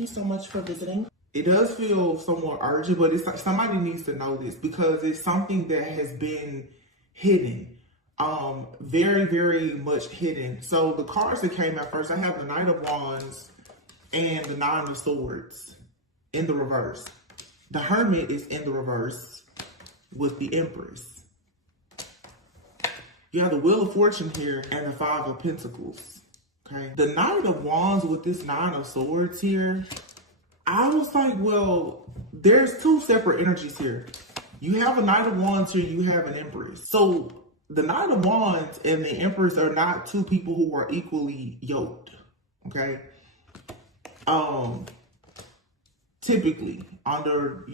you so much for visiting. It does feel somewhat urgent, but it's like somebody needs to know this because it's something that has been hidden. Very, very much hidden. So the cards that came out first, I have the Knight of Wands and the Nine of Swords in the reverse. The Hermit is in the reverse with the Empress. You have the Wheel of Fortune here and the Five of Pentacles. Okay. The Knight of Wands with this Nine of Swords here, I was like, well, there's two separate energies here. You have a Knight of Wands here, you have an Empress. So the Knight of Wands and the Empress are not two people who are equally yoked. Okay. Typically under,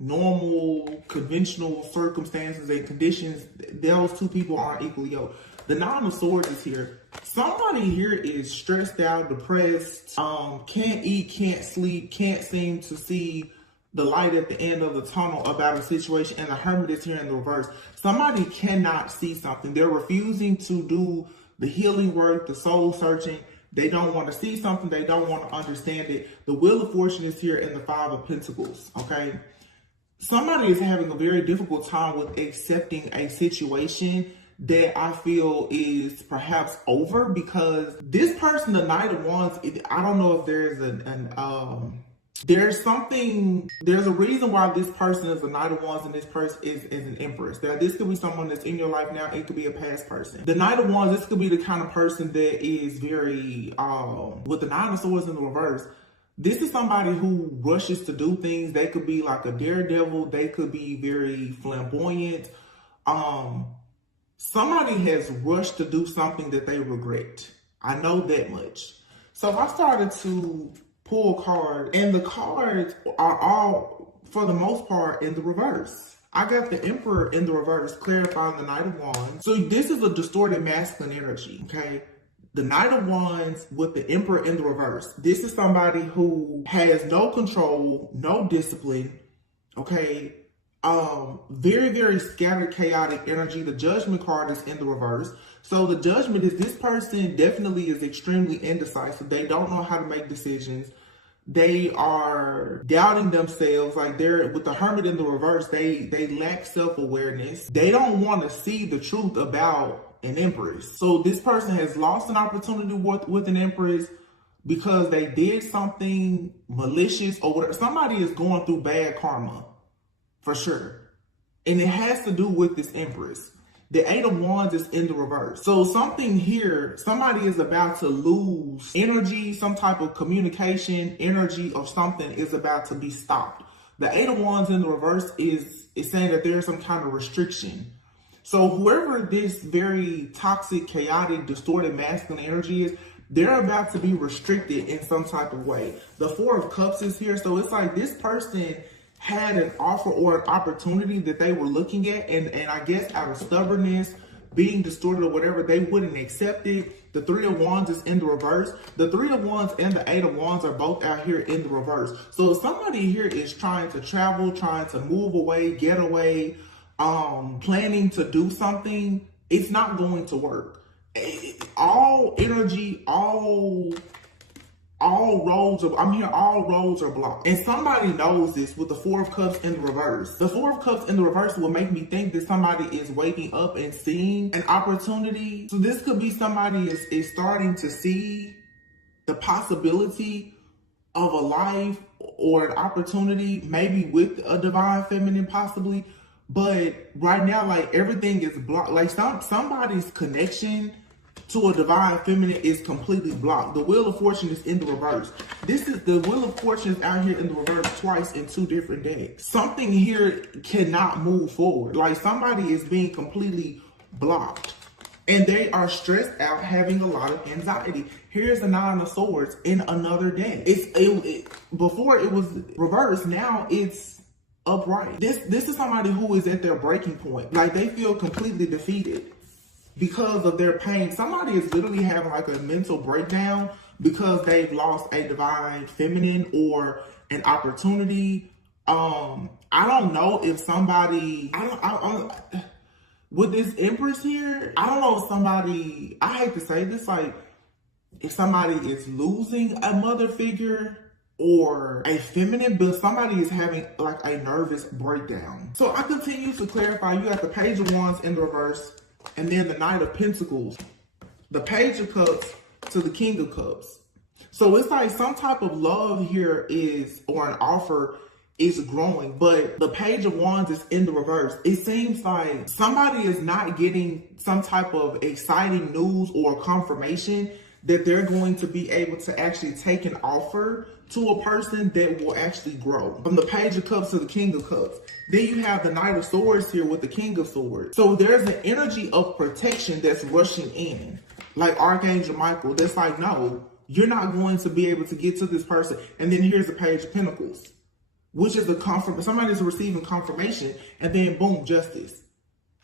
normal, conventional circumstances and conditions, those two people aren't equally yoked. The Nine of Swords is here. Somebody here is stressed out, depressed, can't eat, can't sleep, can't seem to see the light at the end of the tunnel about a situation, and the Hermit is here in the reverse. Somebody cannot see something. They're refusing to do the healing work, the soul searching. They don't want to see something. They don't want to understand it. The Wheel of Fortune is here in the Five of Pentacles, okay? Somebody is having a very difficult time with accepting a situation that I feel is perhaps over, because this person, the Knight of Wands, I don't know if there's there's a reason why this person is a Knight of Wands and this person is an Empress. Now, this could be someone that's in your life now. It could be a past person. The Knight of Wands, this could be the kind of person that is very, with the Nine of Swords in the reverse, this is somebody who rushes to do things. They could be like a daredevil. They could be very flamboyant. Somebody has rushed to do something that they regret. I know that much. So I started to pull cards, and the cards are all, for the most part, in the reverse. I got the Emperor in the reverse, clarifying the Knight of Wands. So this is a distorted masculine energy, okay? The Knight of Wands with the Emperor in the reverse. This is somebody who has no control, no discipline, okay? Very, very scattered, chaotic energy. The Judgment card is in the reverse. So the Judgment is, this person definitely is extremely indecisive. They don't know how to make decisions. They are doubting themselves. Like, they're with the Hermit in the reverse, they lack self-awareness. They don't want to see the truth about an Empress. So this person has lost an opportunity with an Empress because they did something malicious or whatever. Somebody is going through bad karma. For sure. And it has to do with this Empress. The Eight of Wands is in the reverse. So something here, somebody is about to lose energy, some type of communication, energy of something is about to be stopped. The Eight of Wands in the reverse is saying that there's some kind of restriction. So whoever this very toxic, chaotic, distorted masculine energy is, they're about to be restricted in some type of way. The Four of Cups is here. So it's like this person had an offer or an opportunity that they were looking at, and I guess out of stubbornness, being distorted or whatever, they wouldn't accept it. The Three of Wands is in the reverse. The Three of Wands and the Eight of Wands are both out here in the reverse. So if somebody here is trying to travel, trying to move away, get away, planning to do something, it's not going to work. All energy, all roads are blocked. And somebody knows this with the Four of Cups in the reverse. The Four of Cups in the reverse will make me think that somebody is waking up and seeing an opportunity. So this could be somebody is starting to see the possibility of a life or an opportunity, maybe with a divine feminine possibly. But right now, like, everything is blocked. Like somebody's connection to a divine feminine is completely blocked. The Wheel of Fortune is in the reverse. The Wheel of Fortune is out here in the reverse twice in two different decks. Something here cannot move forward. Like, somebody is being completely blocked. And they are stressed out, having a lot of anxiety. Here's the Nine of Swords in another deck. Before it was reversed, now it's upright. This is somebody who is at their breaking point. Like, they feel completely defeated because of their pain. Somebody is literally having like a mental breakdown because they've lost a divine feminine or an opportunity. I don't know if somebody, with this Empress here, I don't know if somebody, I hate to say this, like, if somebody is losing a mother figure or a feminine, but somebody is having like a nervous breakdown. So I continue to clarify. You got the Page of Wands in the reverse, and then the Knight of Pentacles, the Page of Cups to the King of Cups. So it's like some type of love here is, or an offer is growing, but the Page of Wands is in the reverse. It seems like somebody is not getting some type of exciting news or confirmation that they're going to be able to actually take an offer to a person that will actually grow. From the Page of Cups to the King of Cups. Then you have the Knight of Swords here with the King of Swords. So there's an energy of protection that's rushing in. Like Archangel Michael, that's like, no, you're not going to be able to get to this person. And then here's the Page of Pentacles, which is somebody's receiving confirmation, and then boom, justice.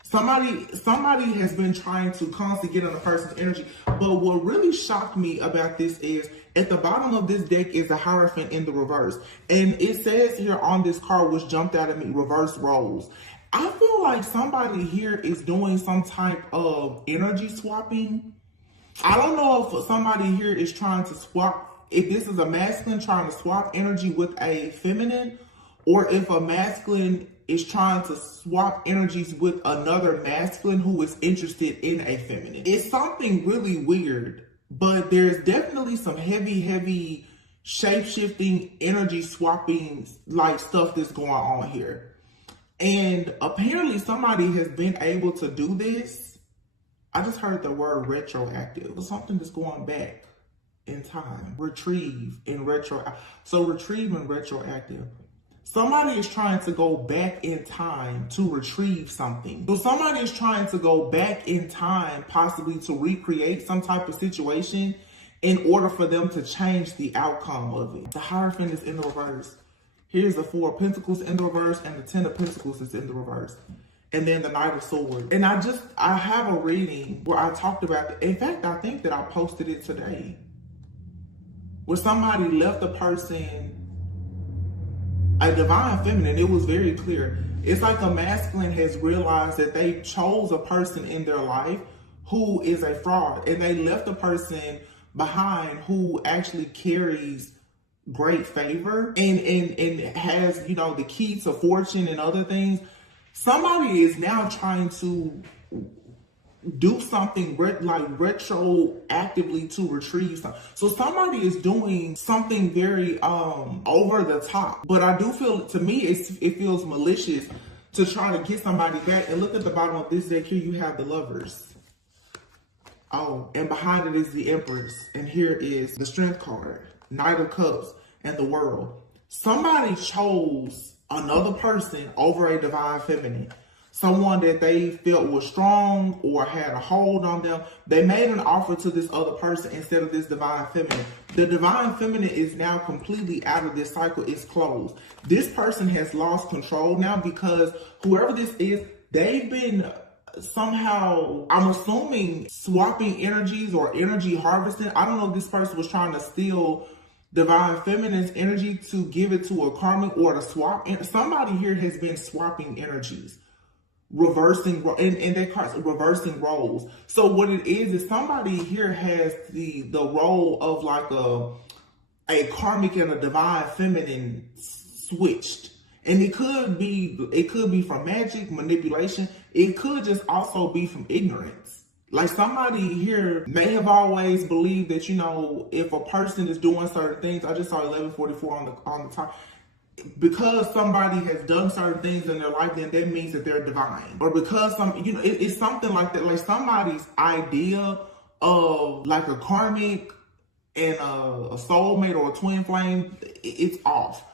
Somebody has been trying to constantly get on a person's energy. But what really shocked me about this is at the bottom of this deck is a Hierophant in the reverse. And it says here on this card, which jumped out at me, reverse roles. I feel like somebody here is doing some type of energy swapping. I don't know if somebody here is trying to swap, if this is a masculine trying to swap energy with a feminine, or if a masculine is trying to swap energies with another masculine who is interested in a feminine. It's something really weird, but there's definitely some heavy shape-shifting, energy swapping like stuff that's going on here. And apparently somebody has been able to do this. I just heard the word retroactive. Something that's going back in time. Retrieve and retro. So retrieve and retroactive. Somebody is trying to go back in time to retrieve something. So somebody is trying to go back in time, possibly to recreate some type of situation in order for them to change the outcome of it. The Hierophant is in the reverse. Here's the Four of Pentacles in the reverse, and the Ten of Pentacles is in the reverse. And then the Knight of Swords. And I have a reading where I talked about, in fact, I think that I posted it today, where somebody left a person, a divine feminine. It was very clear. It's like a masculine has realized that they chose a person in their life who is a fraud, and they left a person behind who actually carries great favor and has, you know, the key to fortune and other things. Somebody is now trying to do something like retroactively to retrieve something. So somebody is doing something very over the top. But I do feel, to me, it feels malicious to try to get somebody back. And look at the bottom of this deck here, you have the Lovers. Oh, and behind it is the Empress. And here is the Strength card, Knight of Cups, and the World. Somebody chose another person over a divine feminine. Someone that they felt was strong or had a hold on them. They made an offer to this other person instead of this divine feminine. The divine feminine is now completely out of this cycle. It's closed. This person has lost control now because whoever this is, they've been somehow, I'm assuming, swapping energies or energy harvesting. I don't know if this person was trying to steal divine feminine's energy to give it to a karmic or to swap. And somebody here has been swapping energies. Reversing, and their cards, reversing roles. So what it is somebody here has the role of like a karmic and a divine feminine switched. And it could be from magic, manipulation. It could just also be from ignorance. Like somebody here may have always believed that, you know, if a person is doing certain things, I just saw 1144 on the top. Because somebody has done certain things in their life, then that means that they're divine. Or because it's something like that. Like somebody's idea of like a karmic and a soulmate or a twin flame, it's off.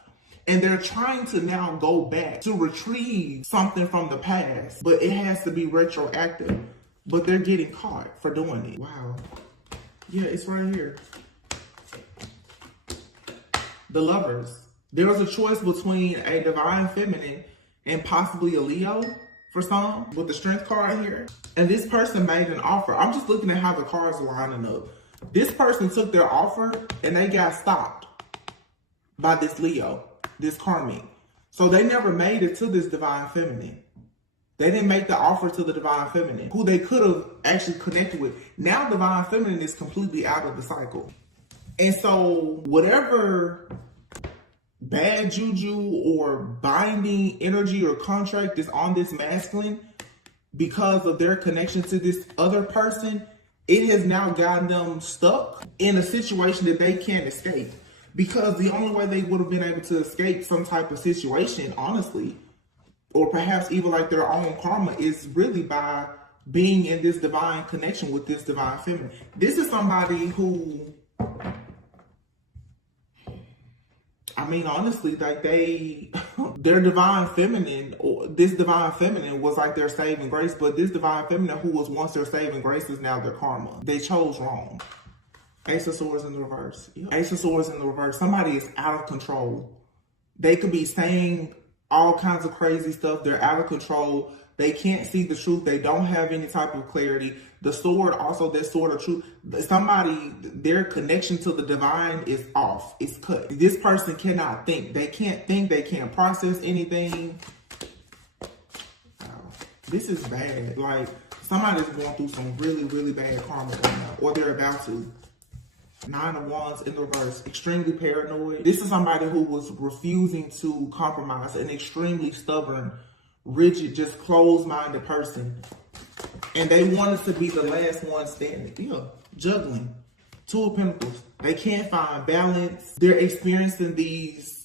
And they're trying to now go back to retrieve something from the past, but it has to be retroactive. But they're getting caught for doing it. Wow. Yeah, it's right here. The Lovers. There was a choice between a divine feminine and possibly a Leo for some, with the Strength card here. And this person made an offer. I'm just looking at how the cards are lining up. This person took their offer and they got stopped by this Leo, this karmic. So they never made it to this divine feminine. They didn't make the offer to the divine feminine, who they could have actually connected with. Now divine feminine is completely out of the cycle. And so whatever bad juju or binding energy or contract is on this masculine, because of their connection to this other person, it has now gotten them stuck in a situation that they can't escape. Because the only way they would have been able to escape some type of situation, honestly, or perhaps even like their own karma, is really by being in this divine connection with this divine feminine. This is somebody who, I mean, honestly, like their divine feminine, or this divine feminine was like their saving grace, but this divine feminine who was once their saving grace is now their karma. They chose wrong. Ace of Swords in the reverse. Yep. Ace of Swords in the reverse. Somebody is out of control. They could be saying all kinds of crazy stuff. They're out of control. They can't see the truth. They don't have any type of clarity. The sword, also that sword of truth. Somebody, their connection to the divine is off. It's cut. This person cannot think. They can't think. They can't process anything. Wow. This is bad. Like, somebody's going through some really, really bad karma right now, or they're about to. Nine of Wands in the reverse, extremely paranoid. This is somebody who was refusing to compromise, an extremely stubborn, rigid, just closed-minded person. And they wanted to be the last one standing. Yeah, juggling. Two of Pentacles. They can't find balance. They're experiencing these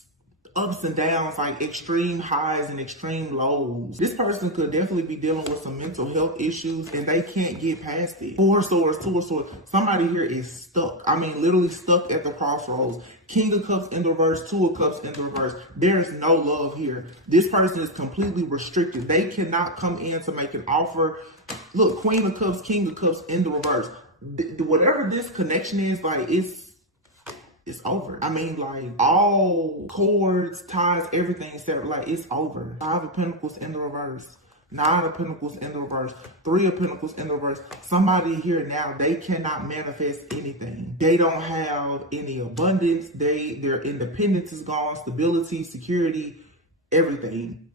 ups and downs, like extreme highs and extreme lows. This person could definitely be dealing with some mental health issues and they can't get past it. Four of Swords, Two of Swords. Somebody here is stuck. I mean, literally stuck at the crossroads. King of Cups in the reverse, Two of Cups in the reverse. There is no love here. This person is completely restricted. They cannot come in to make an offer. Look, Queen of Cups, King of Cups in the reverse. Whatever this connection is, like, it's over. I mean, like, all cords, ties, everything separate, like, it's over. Five of Pentacles in the reverse. Nine of Pentacles in the reverse. Three of Pentacles in the reverse. Somebody here now, they cannot manifest anything. They don't have any abundance. Their independence is gone. Stability, security, everything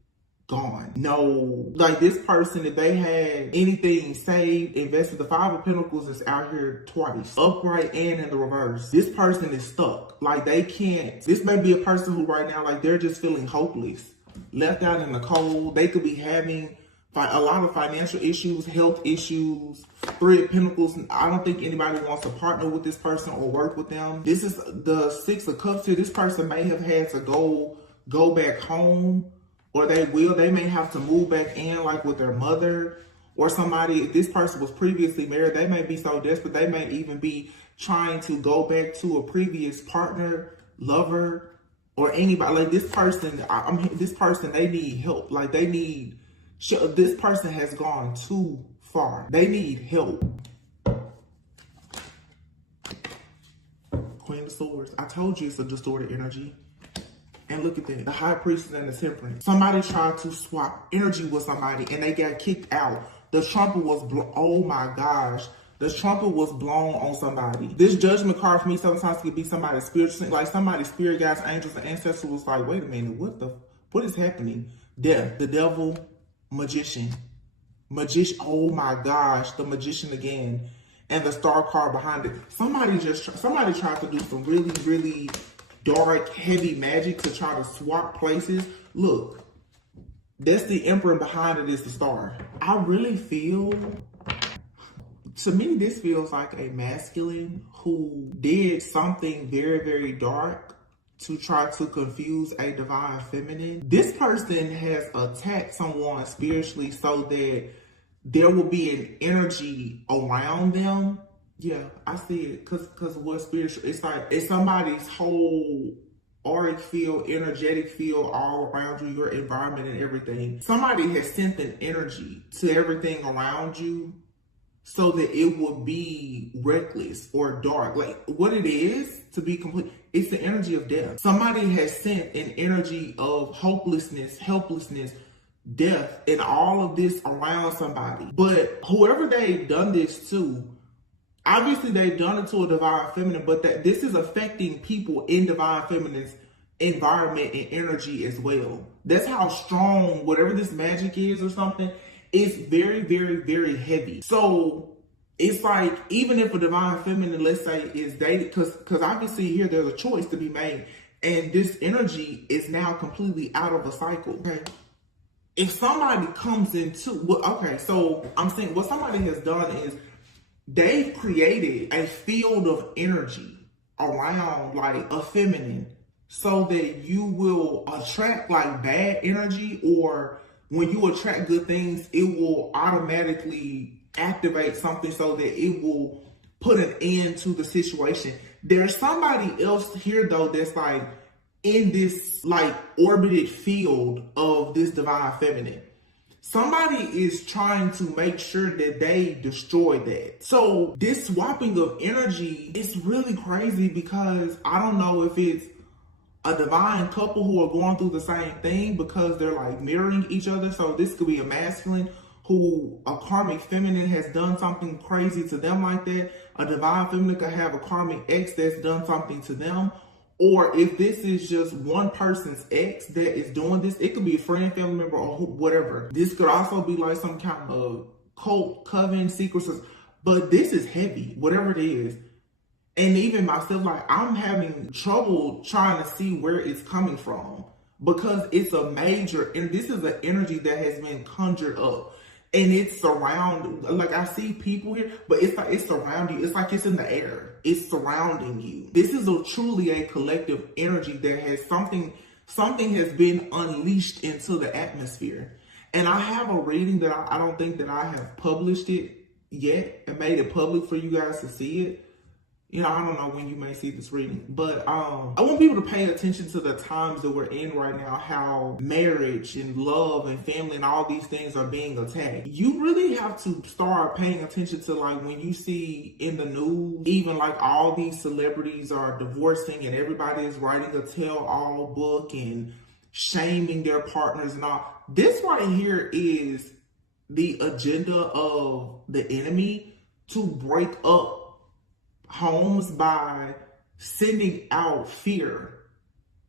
gone. No, like, this person, if they had anything saved, invested, the Five of Pentacles is out here twice, upright and in the reverse. This person is stuck. Like, they can't. This may be a person who right now, like, they're just feeling hopeless, left out in the cold. They could be having a lot of financial issues, health issues. Three of Pentacles. I don't think anybody wants to partner with this person or work with them. This is the Six of Cups here. This person may have had to go back home. Or they may have to move back in, like with their mother or somebody. If this person was previously married, they may be so desperate, they may even be trying to go back to a previous partner, lover, or anybody. Like, this person, they need help. Like, this person has gone too far. They need help. Queen of Swords. I told you it's a distorted energy. And look at that, the High Priestess and the Temperance. Somebody tried to swap energy with somebody and they got kicked out. The trumpet was oh my gosh. The trumpet was blown on somebody. This Judgment card for me sometimes could be somebody's spiritual, like somebody's spirit guides, angels, and ancestors was like, wait a minute, what is happening? Death, the Devil, Magician. Oh my gosh, the Magician again. And the Star card behind it. Somebody tried to do some really, really dark, heavy magic to try to swap places. Look, that's the Emperor, behind it is the Star. I really feel, to me, this feels like a masculine who did something very, very dark to try to confuse a divine feminine. This person has attacked someone spiritually so that there will be an energy around them. Yeah, I see it. Cause what spiritual, it's like, it's somebody's whole auric field, energetic field all around you, your environment and everything. Somebody has sent an energy to everything around you so that it will be reckless or dark. Like, what it is, to be complete, it's the energy of death. Somebody has sent an energy of hopelessness, helplessness, death, and all of this around somebody. But whoever they've done this to, obviously they've done it to a divine feminine, but that this is affecting people in divine feminine's environment and energy as well. That's how strong whatever this magic is or something, it's very, very, very heavy. So it's like, even if a divine feminine, let's say, is dated, because obviously here there's a choice to be made, and this energy is now completely out of a cycle. Okay. If somebody comes into, okay, so I'm saying what somebody has done is they've created a field of energy around like a feminine so that you will attract like bad energy, or when you attract good things, it will automatically activate something so that it will put an end to the situation. There's somebody else here though that's like in this like orbited field of this divine feminine. Somebody is trying to make sure that they destroy that. So this swapping of energy is really crazy, because I don't know if it's a divine couple who are going through the same thing because they're like mirroring each other. So this could be a masculine who a karmic feminine has done something crazy to them like that. A divine feminine could have a karmic ex that's done something to them. Or if this is just one person's ex that is doing this, it could be a friend, family member, or whatever. This could also be like some kind of cult, coven, secrets. But this is heavy, whatever it is. And even myself, like, I'm having trouble trying to see where it's coming from, because it's a major, and this is an energy that has been conjured up. And it's surrounding, like I see people here, but it's like it's surrounding you. It's like it's in the air. It's surrounding you. This is truly a collective energy that has something has been unleashed into the atmosphere. And I have a reading that I don't think that I have published it yet and made it public for you guys to see it. You know, I don't know when you may see this reading, but I want people to pay attention to the times that we're in right now, how marriage and love and family and all these things are being attacked. You really have to start paying attention to, like, when you see in the news, even like all these celebrities are divorcing and everybody is writing a tell-all book and shaming their partners and all. This right here is the agenda of the enemy to break up homes by sending out fear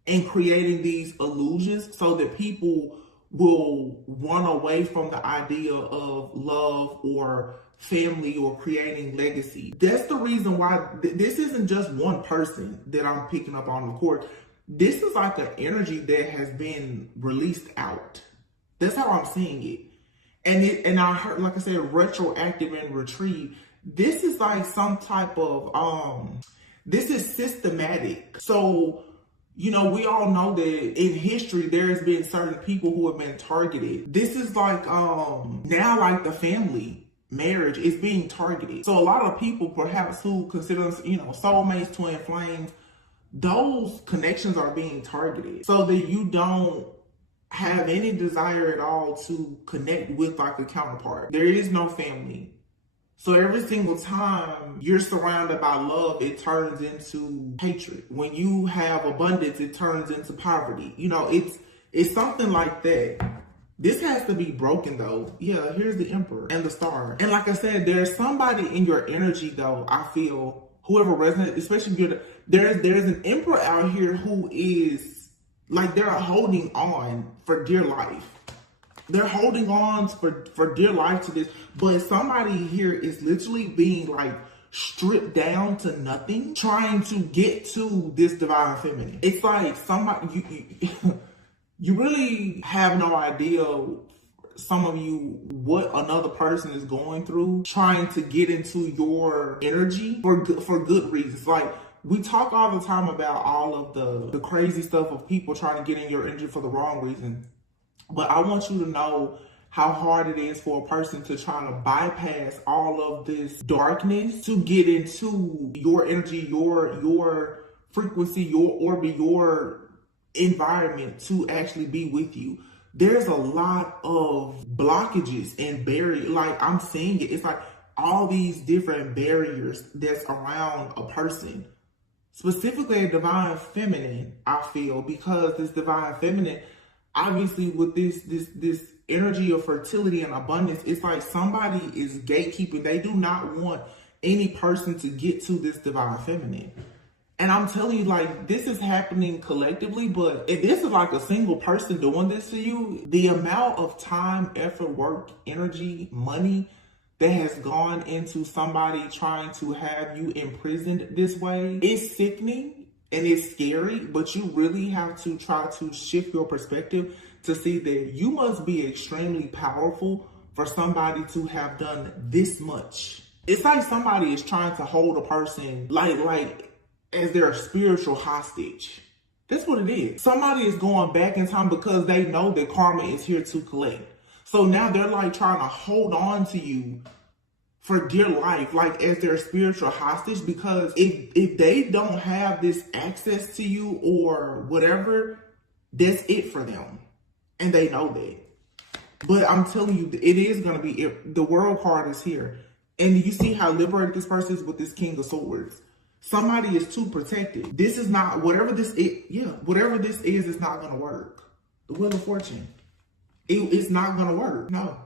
and creating these illusions so that people will run away from the idea of love or family or creating legacy. That's the reason why this isn't just one person that I'm picking up on the court. This is like an energy that has been released out. That's how I'm seeing it. And I heard, like I said, retroactive and retrieve. This is like some type of, this is systematic. So, you know, we all know that in history, there's been certain people who have been targeted. This is like, now like the family marriage is being targeted. So a lot of people perhaps who consider us, you know, soulmates, twin flames, those connections are being targeted so that you don't have any desire at all to connect with like a counterpart. There is no family. So every single time you're surrounded by love, it turns into hatred. When you have abundance, it turns into poverty. You know, it's something like that. This has to be broken though. Yeah, here's the Emperor and the Star. And like I said, there's somebody in your energy though, I feel, whoever resonates, especially if you're there's an Emperor out here who is like, they're holding on for dear life. They're holding on for dear life to this, but somebody here is literally being like stripped down to nothing, trying to get to this divine feminine. It's like somebody, you really have no idea, some of you, what another person is going through, trying to get into your energy for good reasons. Like, we talk all the time about all of the crazy stuff of people trying to get in your energy for the wrong reason. But I want you to know how hard it is for a person to try to bypass all of this darkness to get into your energy, your frequency, your orbit, your environment to actually be with you. There's a lot of blockages and barriers. Like, I'm seeing it. It's like all these different barriers that's around a person. Specifically a divine feminine, I feel, because this divine feminine, obviously with this energy of fertility and abundance, it's like somebody is gatekeeping. They do not want any person to get to this divine feminine. And And I'm telling you, like, this is happening collectively, but if this is like a single person doing this to you, the amount of time, effort, work, energy, money that has gone into somebody trying to have you imprisoned this way, it's sickening and it's scary, but you really have to try to shift your perspective to see that you must be extremely powerful for somebody to have done this much. It's like somebody is trying to hold a person like as their spiritual hostage. That's what it is. Somebody is going back in time because they know that karma is here to collect. So now they're like trying to hold on to you for dear life, like as their spiritual hostage, because if they don't have this access to you or whatever, that's it for them. And they know that. But I'm telling you, it is going to be, the world card is here. And you see how liberated this person is with this King of Swords. Somebody is too protected. This is not, whatever this is, it's not going to work. The Wheel of Fortune. It's not going to work. No,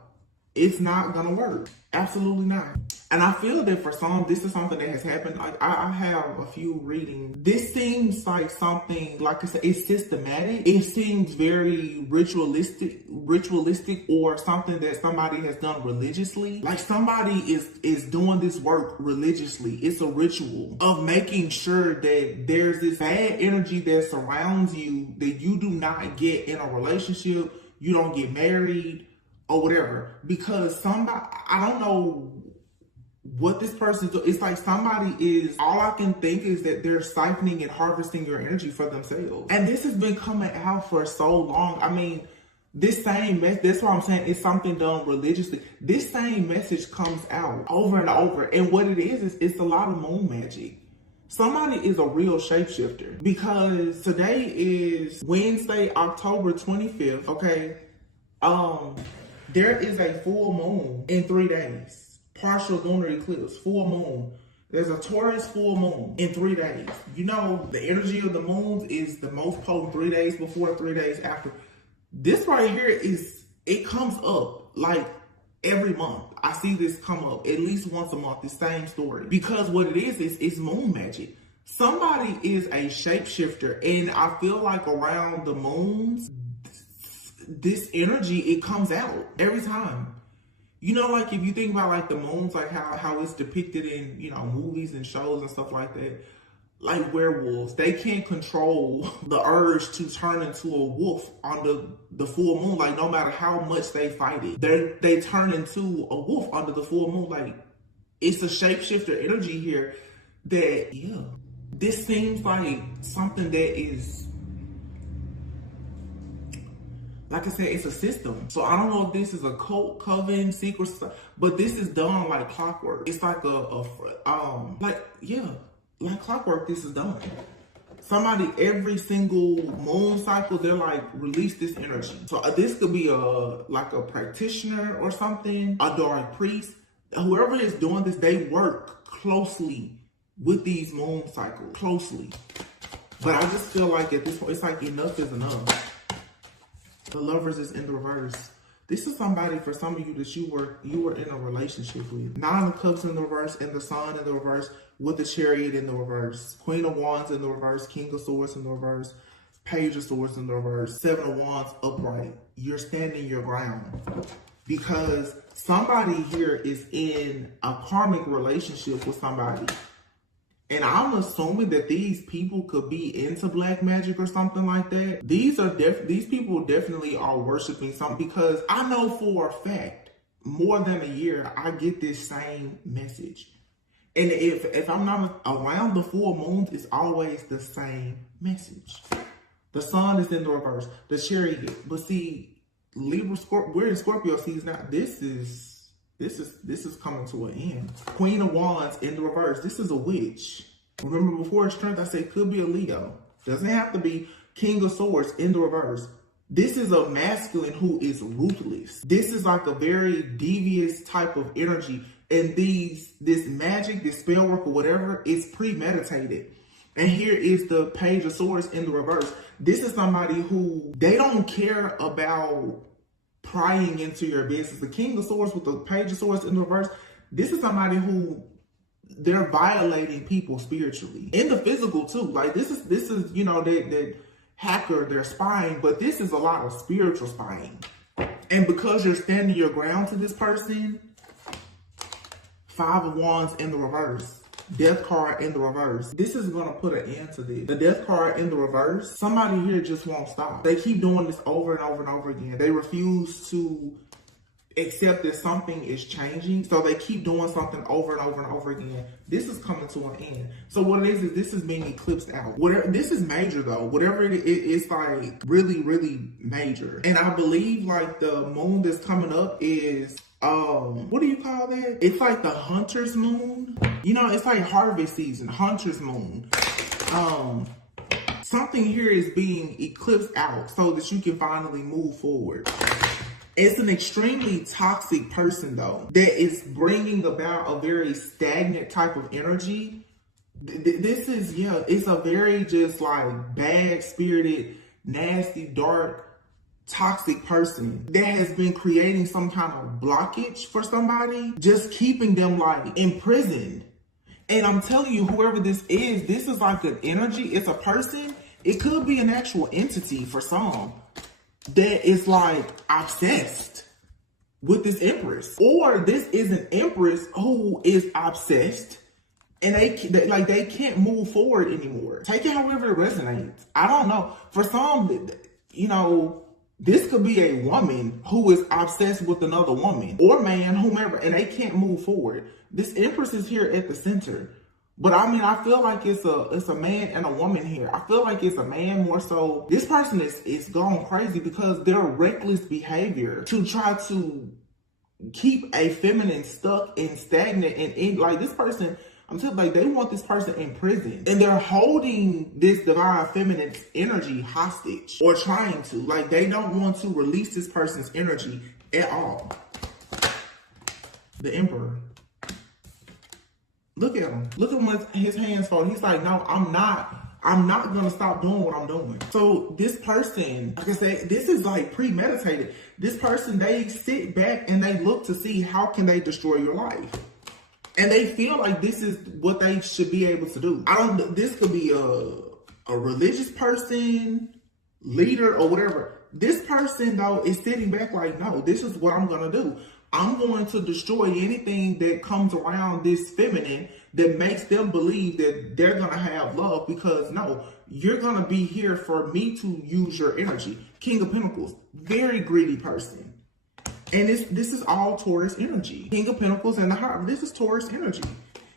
it's not going to work. Absolutely not. And I feel that for some, this is something that has happened. Like I have a few readings. This seems like something, like I said, it's systematic. It seems very ritualistic or something that somebody has done religiously. Like somebody is doing this work religiously. It's a ritual of making sure that there's this bad energy that surrounds you, that you do not get in a relationship, you don't get married, or whatever, because somebody, I don't know what this person's doing. It's like somebody is, all I can think is that they're siphoning and harvesting your energy for themselves. And this has been coming out for so long. I mean, this same message, that's why I'm saying it's something done religiously. This same message comes out over and over. And what it is it's a lot of moon magic. Somebody is a real shapeshifter, because today is Wednesday, October 25th, okay? There is a full moon in 3 days. Partial lunar eclipse, full moon. There's a Taurus full moon in 3 days. You know, the energy of the moons is the most potent 3 days before, 3 days after. This right here it comes up like every month. I see this come up at least once a month, the same story. Because what it is it's moon magic. Somebody is a shapeshifter, and I feel like around the moons, this energy, it comes out every time. You know, like if you think about like the moons, like how it's depicted in, you know, movies and shows and stuff like that, like werewolves, they can't control the urge to turn into a wolf under the full moon. Like no matter how much they fight it, they turn into a wolf under the full moon. Like it's a shapeshifter energy here that, yeah, this seems like something that is, like I said, it's a system. So I don't know if this is a cult, coven, secret stuff, but this is done like clockwork. It's like like clockwork, this is done. Somebody, every single moon cycle, they're like, release this energy. So this could be like a practitioner or something, a dark priest. Whoever is doing this, they work closely with these moon cycles, closely. But I just feel like at this point, it's like enough is enough. The Lovers is in the reverse. This is somebody, for some of you, that you were in a relationship with. 9 of Cups in the reverse, and the Sun in the reverse, with the Chariot in the reverse. Queen of Wands in the reverse, King of Swords in the reverse, Page of Swords in the reverse, 7 of Wands upright. You're standing your ground. Because somebody here is in a karmic relationship with somebody. And I'm assuming that these people could be into black magic or something like that. These people definitely are worshiping something, because I know for a fact, more than a year, I get this same message. And if I'm not around the full moons, it's always the same message. The Sun is in the reverse, the Chariot. But see, Libra, we're in Scorpio season now. This is coming to an end. Queen of Wands in the reverse. This is a witch. Remember, before strength, I said could be a Leo. Doesn't have to be. King of Swords in the reverse. This is a masculine who is ruthless. This is like a very devious type of energy. And this magic, this spell work or whatever, is premeditated. And here is the Page of Swords in the reverse. This is somebody who, they don't care about prying into your business. The King of Swords with the Page of Swords in the reverse, this is somebody who they're violating people spiritually. In the physical too. Like this is, you know, that hacker, they're spying, but this is a lot of spiritual spying. And because you're standing your ground to this person, 5 of Wands in the reverse. Death card in the reverse. This is going to put an end to this. The death card in the reverse, somebody here just won't stop. They keep doing this over and over and over again. They refuse to accept that something is changing. So they keep doing something over and over and over again. This is coming to an end. So what it is this is being eclipsed out. Whatever, this is major though. Whatever it's like really, really major. And I believe like the moon that's coming up is, what do you call that? It's like the hunter's moon. You know, it's like harvest season, hunter's moon. Something here is being eclipsed out so that you can finally move forward. It's an extremely toxic person though, that is bringing about a very stagnant type of energy. This is, yeah, it's a very just like bad spirited, nasty, dark, toxic person that has been creating some kind of blockage for somebody, just keeping them like imprisoned. And I'm telling you, whoever this is like an energy. It's a person. It could be an actual entity for some that is like obsessed with this empress, or this is an empress who is obsessed and they can't move forward anymore. Take it however it resonates. I don't know. For some, you know, this could be a woman who is obsessed with another woman, or man, whomever, and they can't move forward. This empress is here at the center. But I mean, I feel like it's a man and a woman here. I feel like it's a man more so. This person is going crazy because their reckless behavior to try to keep a feminine stuck and stagnant and like this person, I'm telling you, like they want this person in prison and they're holding this divine feminine energy hostage or trying to. Like they don't want to release this person's energy at all. The Emperor. Look at him. Look at him with his hands folded. He's like, no, I'm not going to stop doing what I'm doing. So this person, like I said, this is like premeditated. This person, they sit back and they look to see how can they destroy your life. And they feel like this is what they should be able to do. This could be a religious person, leader, or whatever. This person, though, is sitting back like, no, this is what I'm going to do. I'm going to destroy anything that comes around this feminine that makes them believe that they're going to have love, because no, you're going to be here for me to use your energy. King of Pentacles, very greedy person. And this is all Taurus energy. King of Pentacles and the Heart, this is Taurus energy.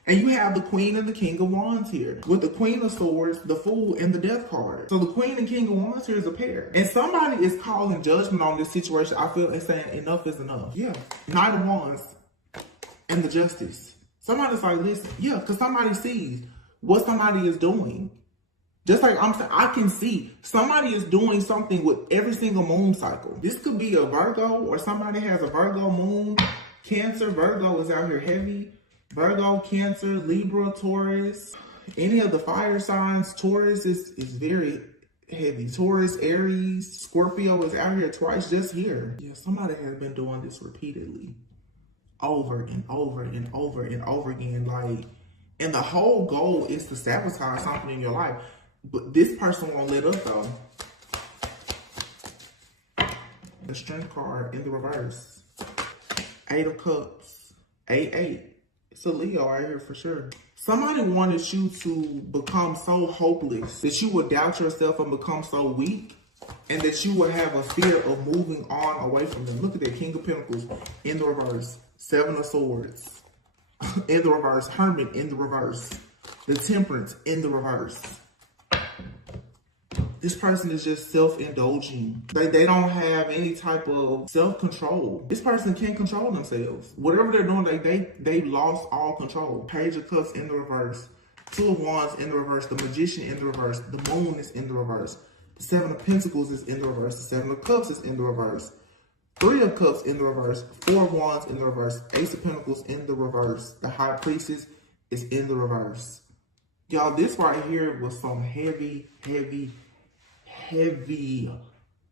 And you have the Queen and the King of Wands here. With the Queen of Swords, the Fool, and the Death card. So the Queen and King of Wands here is a pair. And somebody is calling judgment on this situation, I feel, and saying enough is enough. Yeah. Knight of Wands and the Justice. Somebody's like, listen, yeah, because somebody sees what somebody is doing. Just like I'm saying, I can see somebody is doing something with every single moon cycle. This could be a Virgo, or somebody has a Virgo moon. Cancer, Virgo is out here heavy. Virgo, Cancer, Libra, Taurus, any of the fire signs. Taurus is very heavy. Taurus, Aries, Scorpio is out here twice just here. Yeah, somebody has been doing this repeatedly over and over and over and over again. Like, and the whole goal is to sabotage something in your life. But this person won't let up though. The Strength card in the reverse. 8 of Cups. 8-8. It's a Leo right here for sure. Somebody wanted you to become so hopeless that you would doubt yourself and become so weak, and that you would have a fear of moving on away from them. Look at that. King of Pentacles in the reverse. 7 of Swords in the reverse. Hermit in the reverse. The Temperance in the reverse. This person is just self-indulging. They don't have any type of self-control. This person can't control themselves. Whatever they're doing, they lost all control. Page of Cups in the reverse. 2 of Wands in the reverse. The Magician in the reverse. The Moon is in the reverse. The 7 of Pentacles is in the reverse. The 7 of Cups is in the reverse. 3 of Cups in the reverse. 4 of Wands in the reverse. Ace of Pentacles in the reverse. The High Priestess is in the reverse. Y'all, this right here was some heavy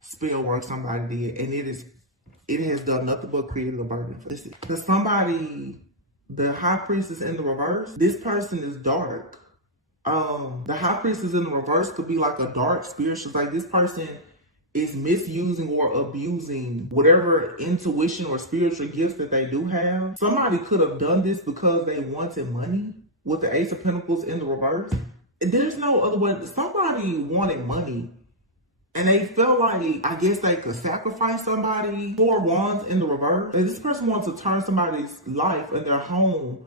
spell work somebody did, and it has done nothing but create a burden for this. Because somebody The High Priestess in the reverse, this person is dark. The High Priestess in the reverse could be like a dark spiritual, like this person is misusing or abusing whatever intuition or spiritual gifts that they do have. Somebody could have done this because they wanted money with the Ace of Pentacles in the reverse. There's no other way. Somebody wanted money and they felt like, I guess they could sacrifice somebody. Four Wands in the reverse. And this person wants to turn somebody's life and their home,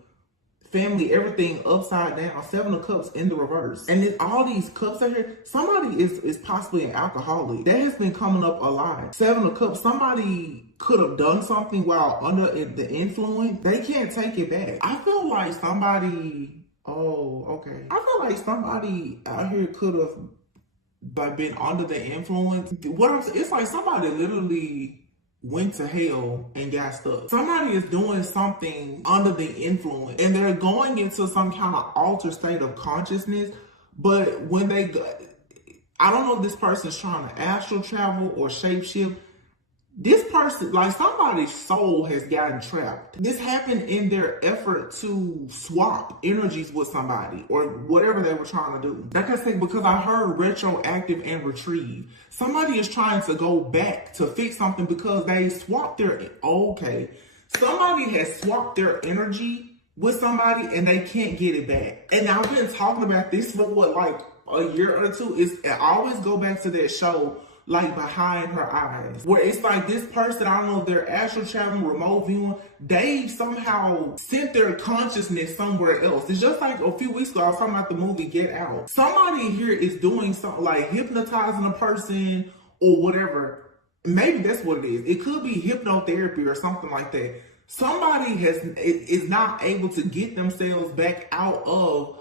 family, everything upside down. Seven of Cups in the reverse. And then all these cups out here, somebody is possibly an alcoholic. That has been coming up a lot. Seven of Cups, somebody could have done something while under the influence. They can't take it back. I feel like somebody, I feel like somebody out here could have been under the influence. It's like somebody literally went to hell and got stuck. Somebody is doing something under the influence and they're going into some kind of altered state of consciousness. But when they go, I don't know if this person's trying to astral travel or shapeshift. This person, like somebody's soul has gotten trapped. This happened in their effort to swap energies with somebody or whatever they were trying to do. Like I said, because I heard retroactive and retrieve. Somebody is trying to go back to fix something because they swapped their, somebody has swapped their energy with somebody and they can't get it back. And I've been talking about this for like a year or two. I always go back to that show, like Behind Her Eyes, where it's like this person, I don't know if they're astral traveling, remote viewing, they somehow sent their consciousness somewhere else. It's just like a few weeks ago, I was talking about the movie Get Out. Somebody here is doing something like hypnotizing a person or whatever. Maybe that's what it is. It could be hypnotherapy or something like that. Somebody is not able to get themselves back out of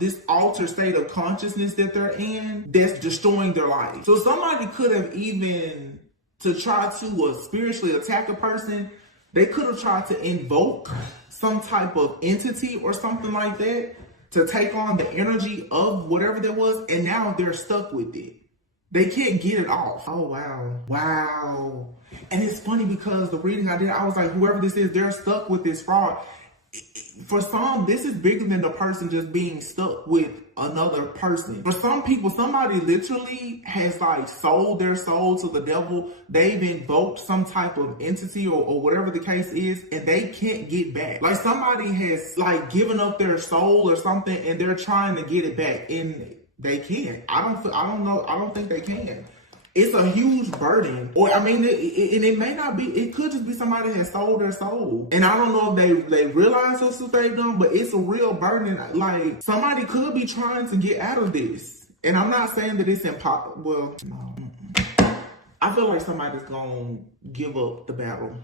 this altered state of consciousness that they're in that's destroying their life. So somebody could have even, to try to spiritually attack a person, they could have tried to invoke some type of entity or something like that to take on the energy of whatever there was, and now they're stuck with it. They can't get it off. Oh, wow. And it's funny because the reading I did, I was like, whoever this is, they're stuck with this fraud. For some, this is bigger than the person just being stuck with another person. For some people, somebody literally has like sold their soul to the devil. They've invoked some type of entity or whatever the case is, and they can't get back. Like somebody has like given up their soul or something and they're trying to get it back and they can't. I don't think they can. It's a huge burden. Or, it may not be, it could just be somebody that sold their soul. And I don't know if they realize that's what they've done, but it's a real burden. Like, somebody could be trying to get out of this. And I'm not saying that it's impossible. Well, no. I feel like somebody's gonna give up the battle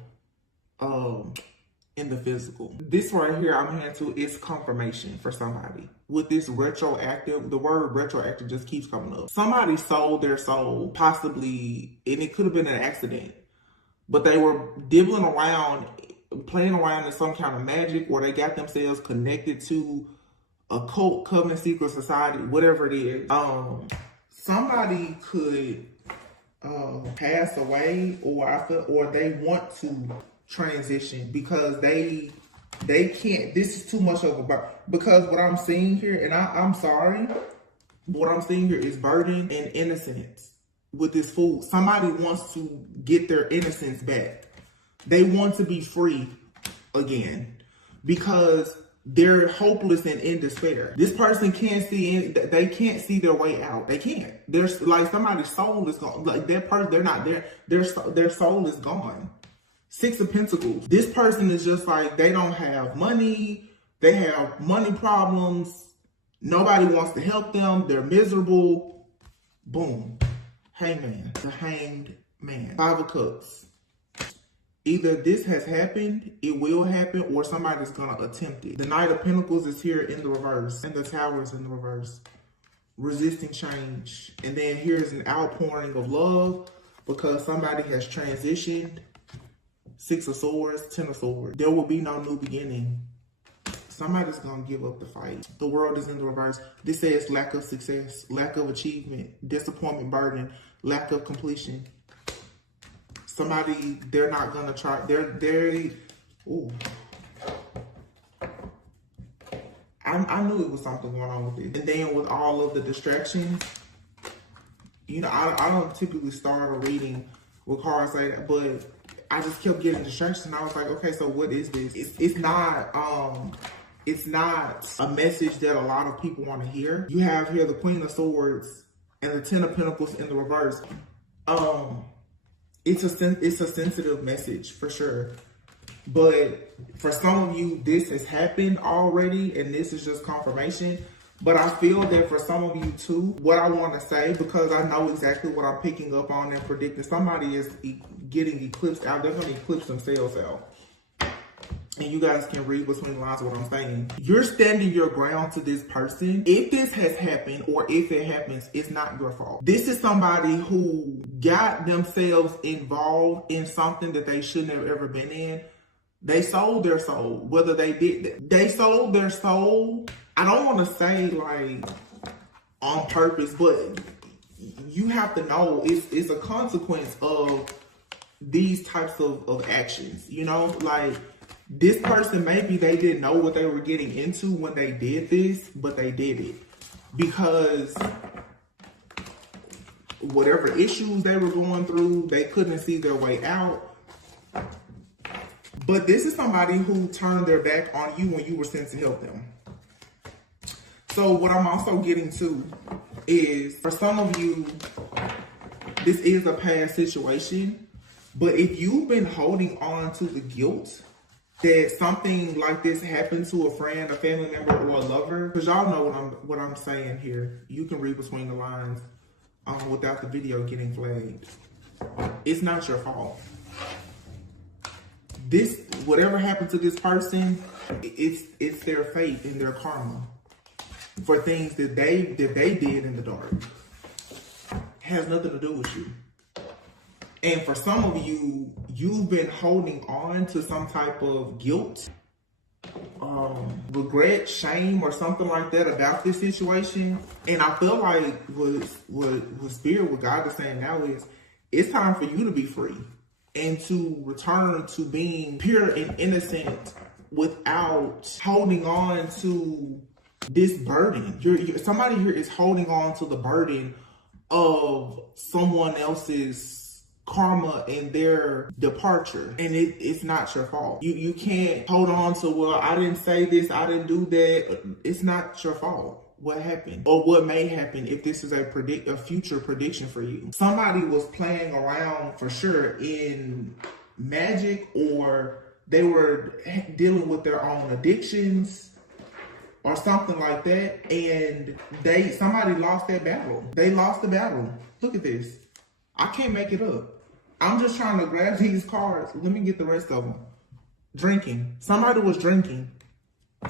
in the physical. This right here I'm heading to is confirmation for somebody. With this retroactive, the word retroactive just keeps coming up. Somebody sold their soul, possibly, and it could have been an accident, but they were dibbling around, playing around in some kind of magic, or they got themselves connected to a cult, covenant, secret society, whatever it is. Somebody could pass away, or they want to transition because they can't. This is too much of a burden. Because what I'm seeing here, and I'm sorry, but what I'm seeing here is burden and innocence with this fool. Somebody wants to get their innocence back. They want to be free again because they're hopeless and in despair. This person can't see, they can't see their way out. They can't. There's like somebody's soul is gone. Like that person, they're not there. Their soul is gone. Six of Pentacles. This person is just like, they don't have money. They have money problems. Nobody wants to help them. They're miserable. Boom. Hangman. The Hanged Man. Five of Cups. Either this has happened, it will happen, or somebody's going to attempt it. The Knight of Pentacles is here in the reverse. And the Tower is in the reverse. Resisting change. And then here's an outpouring of love because somebody has transitioned. Six of Swords, Ten of Swords. There will be no new beginning. Somebody's going to give up the fight. The World is in the reverse. This says lack of success, lack of achievement, disappointment, burden, lack of completion. Somebody, they're not going to try. I knew it was something going on with it. And then with all of the distractions, you know, I don't typically start a reading with cards like that, but I just kept getting distractions. And I was like, okay, so what is this? It's not a message that a lot of people want to hear. You have here the Queen of Swords and the Ten of Pentacles in the reverse. It's a sensitive message for sure. But for some of you, this has happened already, and this is just confirmation. But I feel that for some of you too, what I want to say, because I know exactly what I'm picking up on and predicting, somebody is getting eclipsed out. They're going to eclipse themselves out. And you guys can read between the lines what I'm saying. You're standing your ground to this person. If this has happened, or if it happens, it's not your fault. This is somebody who got themselves involved in something that they shouldn't have ever been in. They sold their soul. Whether they did, they sold their soul. I don't want to say like on purpose, but you have to know it's a consequence of these types of actions. You know, like this person, maybe they didn't know what they were getting into when they did this, but they did it because whatever issues they were going through, they couldn't see their way out. But this is somebody who turned their back on you when you were sent to help them. So what I'm also getting to is, for some of you, this is a past situation. But if you've been holding on to the guilt that something like this happened to a friend, a family member, or a lover, because y'all know what I'm saying here. You can read between the lines without the video getting flagged. It's not your fault. This, whatever happened to this person, it's their fate and their karma for things that they did in the dark. It has nothing to do with you. And for some of you, you've been holding on to some type of guilt, regret, shame, or something like that about this situation. And I feel like what Spirit, what God is saying now is, it's time for you to be free and to return to being pure and innocent without holding on to this burden. Somebody here is holding on to the burden of someone else's karma and their departure, and it's not your fault. You can't hold on to, well, I didn't say this, I didn't do that. It's not your fault what happened or what may happen if this is a future prediction for you. Somebody was playing around for sure in magic, or they were dealing with their own addictions or something like that, and somebody lost that battle. They lost the battle. Look at this. I can't make it up. I'm just trying to grab these cards. Let me get the rest of them. Drinking. Somebody was drinking.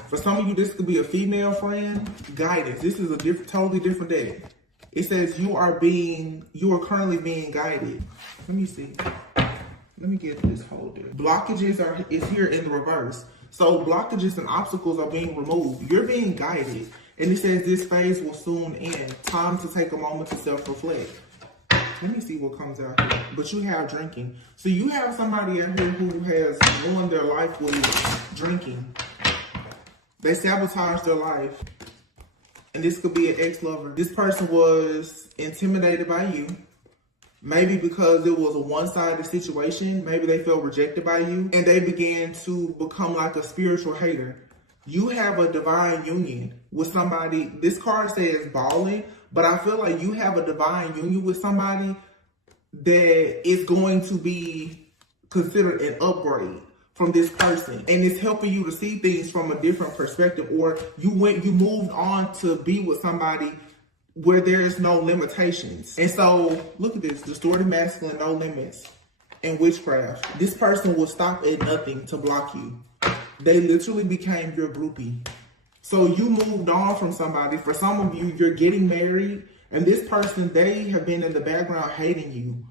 For some of you, this could be a female friend. Guidance. This is a totally different deck. It says you are currently being guided. Let me see. Let me get this whole deck. Blockages is here in the reverse. So blockages and obstacles are being removed. You're being guided. And it says this phase will soon end. Time to take a moment to self-reflect. Let me see what comes out here. But you have drinking. So you have somebody out here who has ruined their life with drinking. They sabotaged their life. And this could be an ex-lover. This person was intimidated by you. Maybe because it was a one-sided situation. Maybe they felt rejected by you. And they began to become like a spiritual hater. You have a divine union with somebody. This card says balling. But I feel like you have a divine union with somebody that is going to be considered an upgrade from this person. And it's helping you to see things from a different perspective. Or you moved on to be with somebody where there is no limitations. And so, look at this. Distorted masculine, no limits, and witchcraft. This person will stop at nothing to block you. They literally became your groupie. So you moved on from somebody. For some of you, you're getting married, and this person, they have been in the background hating you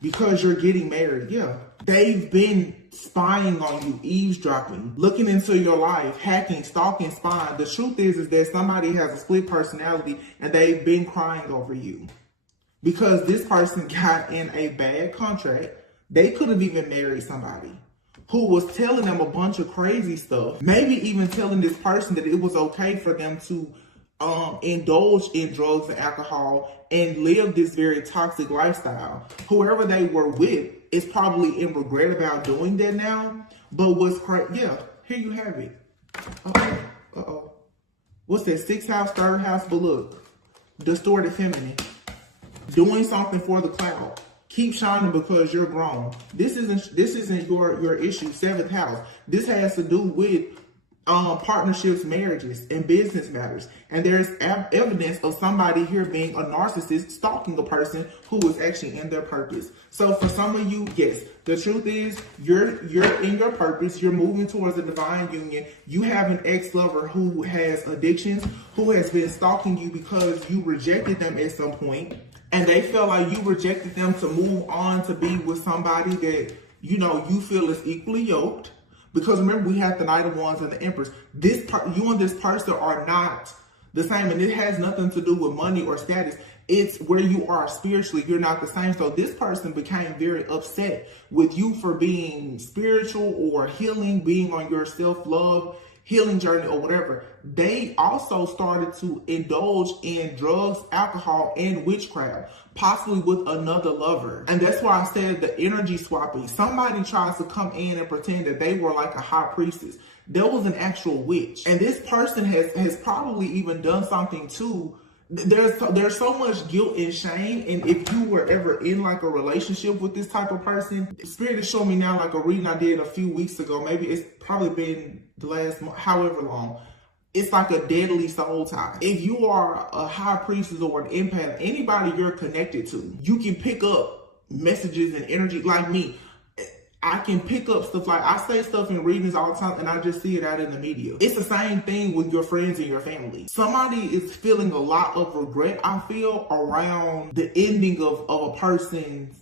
because you're getting married. Yeah. They've been spying on you, eavesdropping, looking into your life, hacking, stalking, spying. The truth is that somebody has a split personality, and they've been crying over you because this person got in a bad contract. They could have even married somebody who was telling them a bunch of crazy stuff. Maybe even telling this person that it was okay for them to indulge in drugs and alcohol and live this very toxic lifestyle. Whoever they were with is probably in regret about doing that now. But what's crazy, yeah, here you have it. Uh-oh. What's that? 6th house, 3rd house? But look, distorted feminine. Doing something for the cloud. Keep shining because you're grown. This isn't your issue. 7th house. This has to do with partnerships, marriages, and business matters. And there's evidence of somebody here being a narcissist stalking a person who is actually in their purpose. So for some of you, yes, the truth is you're in your purpose. You're moving towards a divine union. You have an ex-lover who has addictions, who has been stalking you because you rejected them at some point, and they felt like you rejected them to move on to be with somebody that, you know, you feel is equally yoked. Because remember, we have the Knight of Wands and the Empress. You and this person are not the same, and it has nothing to do with money or status. It's where you are spiritually. You're not the same. So this person became very upset with you for being spiritual or healing, being on your self-love healing journey or whatever. They also started to indulge in drugs, alcohol, and witchcraft, possibly with another lover. And that's why I said the energy swapping. Somebody tries to come in and pretend that they were like a high priestess. There was an actual witch. And this person has probably even done something too. There's so much guilt and shame. And if you were ever in like a relationship with this type of person, Spirit is showing me now like a reading I did a few weeks ago. Maybe it's probably been the last month, however long. It's like a deadly soul tie. If you are a high priestess or an empath, anybody you're connected to, you can pick up messages and energy. Like me, I can pick up stuff. Like I say stuff in readings all the time and I just see it out in the media. It's the same thing with your friends and your family. Somebody is feeling a lot of regret, I feel, around the ending of a person's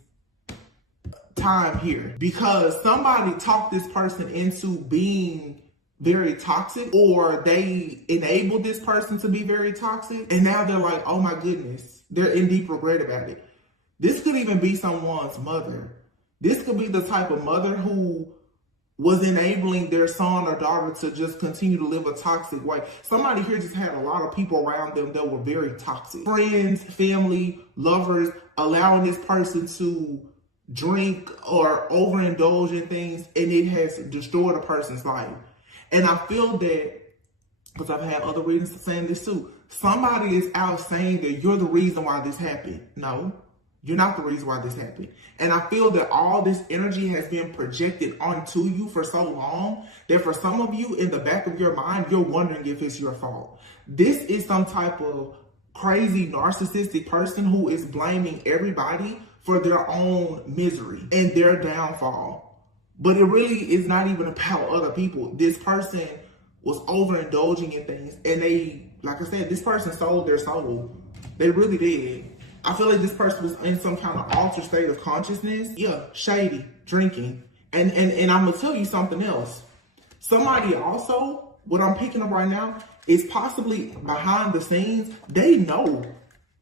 time here. Because somebody talked this person into being very toxic, or they enabled this person to be very toxic, and now they're like, oh my goodness, they're in deep regret about it. This could even be someone's mother. This could be the type of mother who was enabling their son or daughter to just continue to live a toxic way. Somebody here just had a lot of people around them that were very toxic. Friends, family, lovers, allowing this person to drink or overindulge in things, and it has destroyed a person's life. And I feel that, because I've had other readings saying this too, somebody is out saying that you're the reason why this happened. No, you're not the reason why this happened. And I feel that all this energy has been projected onto you for so long that for some of you in the back of your mind, you're wondering if it's your fault. This is some type of crazy narcissistic person who is blaming everybody for their own misery and their downfall. But it really is not even about other people. This person was overindulging in things, and they, like I said, this person sold their soul. They really did. I feel like this person was in some kind of altered state of consciousness. Yeah, shady, drinking. And I'm gonna tell you something else. Somebody also, what I'm picking up right now, is possibly behind the scenes, they know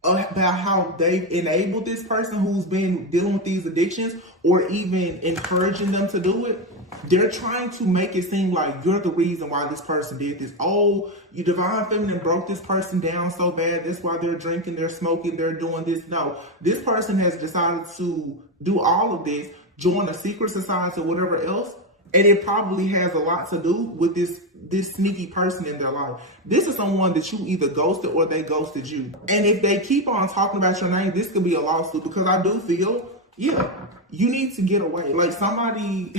about how they've enabled this person who's been dealing with these addictions, or even encouraging them to do it. They're trying to make it seem like you're the reason why this person did this. Oh, you divine feminine broke this person down so bad. That's why they're drinking, they're smoking, they're doing this. No, this person has decided to do all of this, join a secret society or whatever else. And it probably has a lot to do with this sneaky person in their life. This is someone that you either ghosted or they ghosted you. And if they keep on talking about your name, this could be a lawsuit, because I do feel, yeah, you need to get away. Like somebody,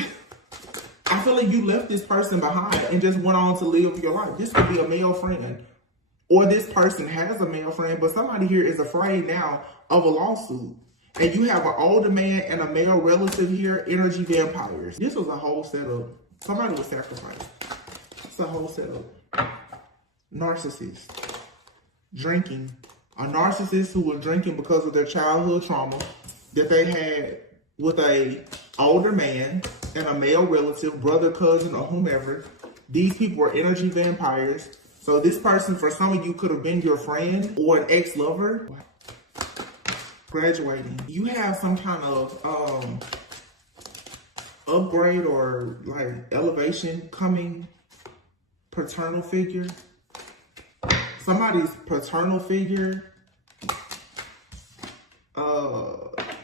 I feel like you left this person behind and just went on to live your life. This could be a male friend, or this person has a male friend, but somebody here is afraid now of a lawsuit. And you have an older man and a male relative here, energy vampires. This was a whole setup. Somebody was sacrificed. It's a whole setup. Narcissist. Drinking. A narcissist who was drinking because of their childhood trauma that they had with a older man and a male relative, brother, cousin, or whomever. These people were energy vampires. So this person, for some of you, could have been your friend or an ex-lover. Graduating. You have some kind of upgrade or like elevation coming. Paternal figure. Somebody's paternal figure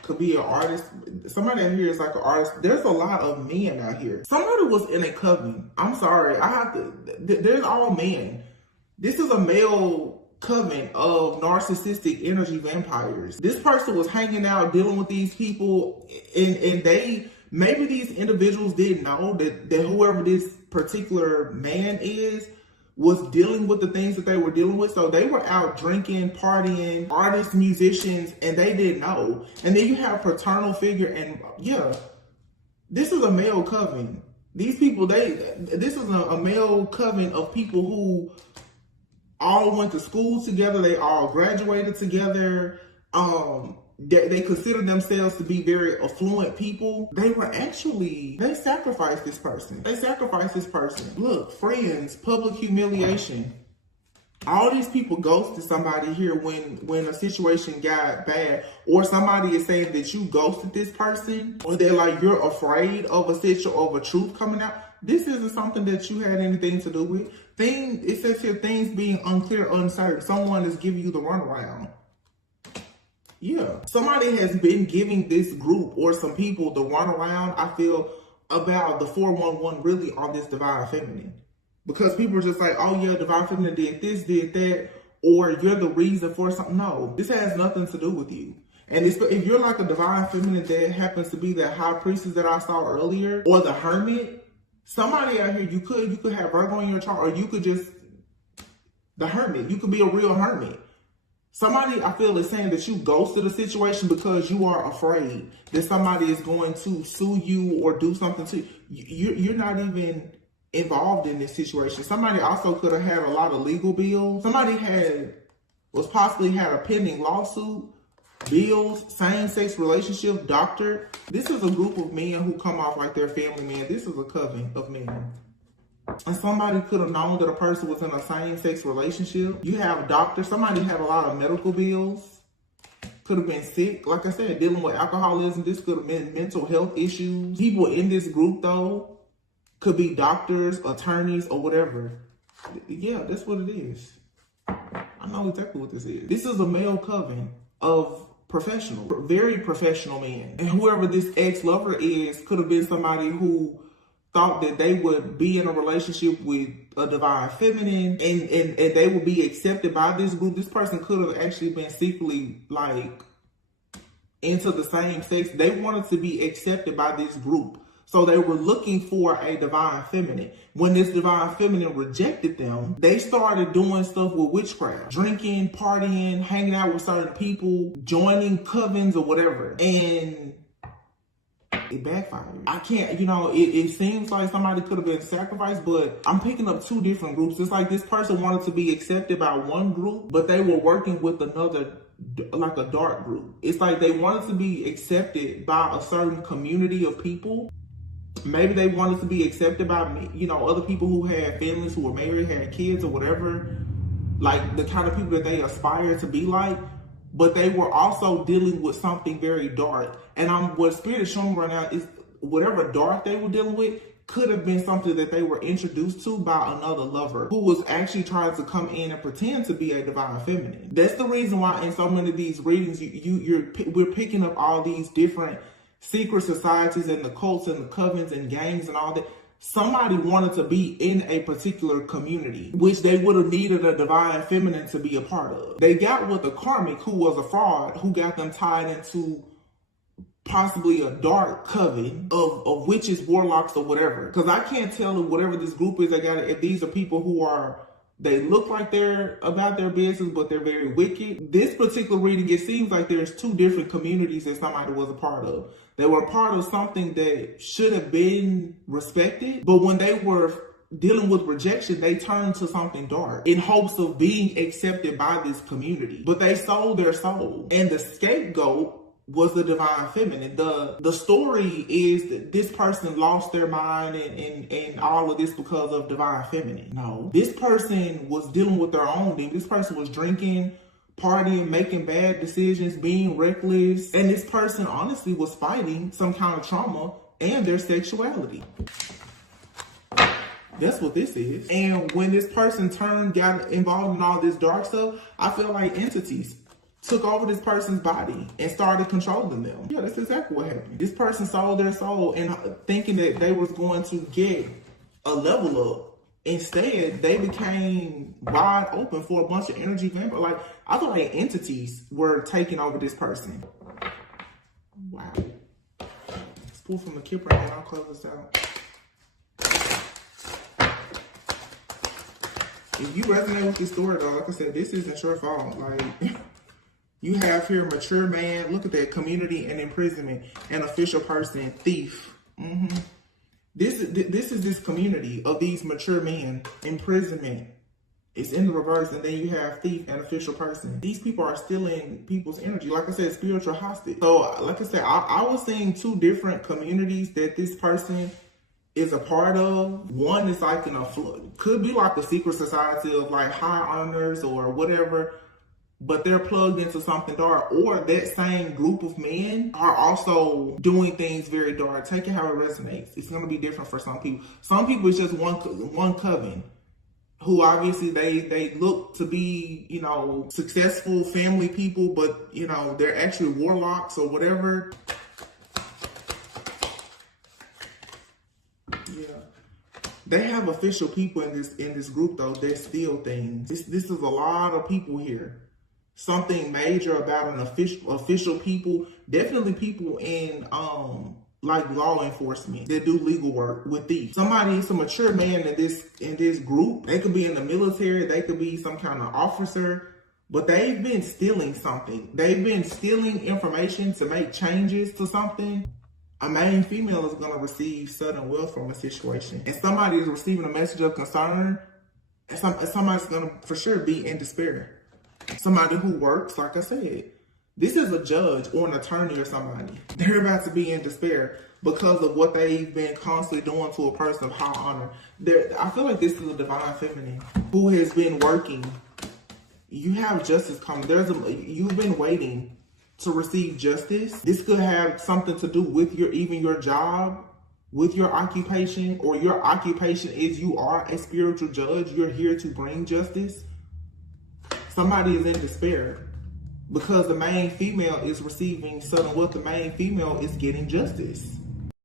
could be an artist. Somebody in here is like an artist. There's a lot of men out here. Somebody was in a coven. I'm sorry. I have to. There's all men. This is a male coven of narcissistic energy vampires. This person was hanging out, dealing with these people, and they, maybe these individuals didn't know that whoever this particular man is was dealing with the things that they were dealing with. So they were out drinking, partying, artists, musicians, and they didn't know. And then you have paternal figure, and yeah, this is a male coven. These people, this is a male coven of people who all went to school together. They all graduated together. They consider themselves to be very affluent people. They sacrificed this person. Look, friends, public humiliation. All these people ghosted somebody here when a situation got bad, or somebody is saying that you ghosted this person, or they're like, you're afraid of a truth coming out. This isn't something that you had anything to do with. It says here, things being unclear, uncertain. Someone is giving you the runaround. Yeah, somebody has been giving this group or some people the runaround, I feel, about the 411 really on this divine feminine. Because people are just like, oh yeah, divine feminine did this, did that, or you're the reason for something. No, this has nothing to do with you. And if you're like a divine feminine that happens to be that high priestess that I saw earlier, or the hermit, somebody out here, you could have Virgo in your chart, or you could just, the hermit, you could be a real hermit. Somebody, I feel, is saying that you ghosted a situation because you are afraid that somebody is going to sue you or do something to you. You're not even involved in this situation. Somebody also could have had a lot of legal bills. Somebody possibly had a pending lawsuit, bills, same-sex relationship, doctor. This is a group of men who come off like they're family men. This is a coven of men. And somebody could have known that a person was in a same-sex relationship. You have doctors. Somebody had a lot of medical bills. Could have been sick. Like I said, dealing with alcoholism. This could have been mental health issues. People in this group, though, could be doctors, attorneys, or whatever. Yeah, that's what it is. I know exactly what this is. This is a male coven of professional, very professional men. And whoever this ex-lover is could have been somebody who thought that they would be in a relationship with a divine feminine and they would be accepted by this group. This person could have actually been secretly like into the same sex. They wanted to be accepted by this group. So they were looking for a divine feminine. When this divine feminine rejected them, they started doing stuff with witchcraft, drinking, partying, hanging out with certain people, joining covens or whatever. And it backfired. I can't, it seems like somebody could have been sacrificed, but I'm picking up two different groups. It's like this person wanted to be accepted by one group, but they were working with another, like a dark group. It's like they wanted to be accepted by a certain community of people. Maybe they wanted to be accepted by, other people who had families, who were married, had kids or whatever, like the kind of people that they aspire to be like. But they were also dealing with something very dark. And what Spirit is showing right now is whatever dark they were dealing with could have been something that they were introduced to by another lover who was actually trying to come in and pretend to be a divine feminine. That's the reason why in so many of these readings, we're picking up all these different secret societies and the cults and the covens and gangs and all that. Somebody wanted to be in a particular community, which they would have needed a divine feminine to be a part of. They got with a karmic who was a fraud, who got them tied into possibly a dark coven of witches, warlocks, or whatever. Because I can't tell if whatever this group is, if these are people who they look like they're about their business, but they're very wicked. This particular reading, it seems like there's two different communities that somebody was a part of. They were part of something that should have been respected, but when they were dealing with rejection, they turned to something dark in hopes of being accepted by this community. But they sold their soul, and the scapegoat was the divine feminine. The story is that this person lost their mind and all of this because of divine feminine. No, this person was dealing with their own demon. This person was drinking, partying, making bad decisions, being reckless. And this person honestly was fighting some kind of trauma and their sexuality. That's what this is. And when this person got involved in all this dark stuff, I feel like entities took over this person's body and started controlling them. Yeah, that's exactly what happened. This person sold their soul and thinking that they was going to get a level up. Instead, they became wide open for a bunch of energy vampires. Like, I feel like entities were taking over this person. Wow. Let's pull from the Kipper and I'll close this out. If you resonate with this story, though, like I said, this isn't your fault. Like, you have here mature man. Look at that, community and imprisonment, and official person, thief. This is this community of these mature men, imprisonment. It's in the reverse, and then you have thief and official person. These people are stealing people's energy. Like I said, spiritual hostage. So, like I said, I was seeing two different communities that this person is a part of. One is like could be like a secret society of like high honors or whatever, but they're plugged into something dark. Or that same group of men are also doing things very dark. Take it how it resonates. It's going to be different for some people. Some people it's just one coven who obviously they look to be, you know, successful family people, but you know, they're actually warlocks or whatever. Yeah, they have official people in this group though. They steal things. This is a lot of people here. Something major about an official people. Definitely people in like law enforcement that do legal work with these. Somebody's a mature man in this group. They could be in the military. They could be some kind of officer. But they've been stealing something. They've been stealing information to make changes to something. A main female is going to receive sudden wealth from a situation. And somebody is receiving a message of concern. And somebody's going to for sure be in despair. Somebody who works, like I said. This is a judge or an attorney or somebody. They're about to be in despair because of what they've been constantly doing to a person of high honor. I feel like this is a divine feminine who has been working. You have justice coming. You've been waiting to receive justice. This could have something to do with your job, with your occupation, or your occupation is you are a spiritual judge. You're here to bring justice. Somebody is in despair because the main female is receiving sudden wealth. The main female is getting justice.